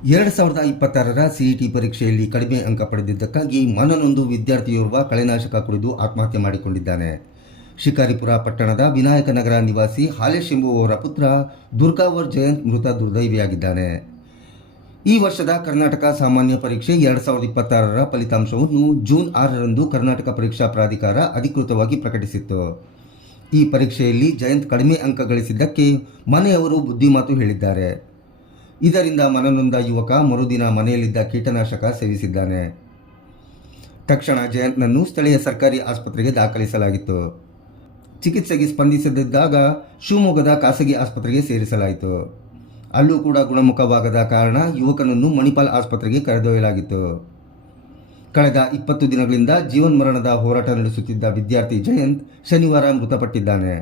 2026ರ CET ಪರೀಕ್ಷೆಯಲ್ಲಿ ಕಡಿಮೆ ಅಂಕ ಪಡೆದಿದ್ದಕ್ಕಾಗಿ ಮನನೊಂದು ವಿದ್ಯಾರ್ಥಿಯೋರ್ವ ಕಳೆನಾಶಕ ಕುಡಿದು ಆತ್ಮಹತ್ಯೆ ಮಾಡಿಕೊಂಡಿದ್ದಾನೆ. ಶಿಕಾರಿಪುರ ಪಟ್ಟಣದ ವಿನಾಯಕನಗರ ನಿವಾಸಿ ಹಾಲೇಶ್ ಎಂಬುವವರ ಪುತ್ರ ದುರ್ಗಾವರ್ ಜಯಂತ್ ಮೃತ ದುರ್ದೈವಿಯಾಗಿದ್ದಾನೆ. ಈ ವರ್ಷದ ಕರ್ನಾಟಕ ಸಾಮಾನ್ಯ ಪರೀಕ್ಷೆ 2026ರ ಫಲಿತಾಂಶವನ್ನು ಜೂನ್ 6ರಂದು ಕರ್ನಾಟಕ ಪರೀಕ್ಷಾ ಪ್ರಾಧಿಕಾರ ಅಧಿಕೃತವಾಗಿ ಪ್ರಕಟಿಸಿತ್ತು. ಈ ಪರೀಕ್ಷೆಯಲ್ಲಿ ಜಯಂತ್ ಕಡಿಮೆ ಅಂಕ ಗಳಿಸಿದ್ದಕ್ಕೆ ಮನೆಯವರು ಬುದ್ಧಿಮಾತು ಹೇಳಿದ್ದಾರೆ. ಇದರಿಂದ ಮನನೊಂದ ಯುವಕ ಮರುದಿನ ಮನೆಯಲ್ಲಿದ್ದ ಕೀಟನಾಶಕ ಸೇವಿಸಿದ್ದಾನೆ. ತಕ್ಷಣ ಜಯಂತ್ನನ್ನು ಸ್ಥಳೀಯ ಸರ್ಕಾರಿ ಆಸ್ಪತ್ರೆಗೆ ದಾಖಲಿಸಲಾಗಿತ್ತು. ಚಿಕಿತ್ಸೆಗೆ ಸ್ಪಂದಿಸದಿದ್ದಾಗ ಶಿವಮೊಗ್ಗದ ಖಾಸಗಿ ಆಸ್ಪತ್ರೆಗೆ ಸೇರಿಸಲಾಯಿತು. ಅಲ್ಲೂ ಕೂಡ ಗುಣಮುಖವಾಗದ ಕಾರಣ ಯುವಕನನ್ನು ಮಣಿಪಾಲ್ ಆಸ್ಪತ್ರೆಗೆ ಕರೆದೊಯ್ಯಲಾಗಿತ್ತು. ಕಳೆದ 20 ದಿನಗಳಿಂದ ಜೀವನ್ಮರಣದ ಹೋರಾಟ ನಡೆಸುತ್ತಿದ್ದ ವಿದ್ಯಾರ್ಥಿ ಜಯಂತ್ ಶನಿವಾರ ಮೃತಪಟ್ಟಿದ್ದಾನೆ.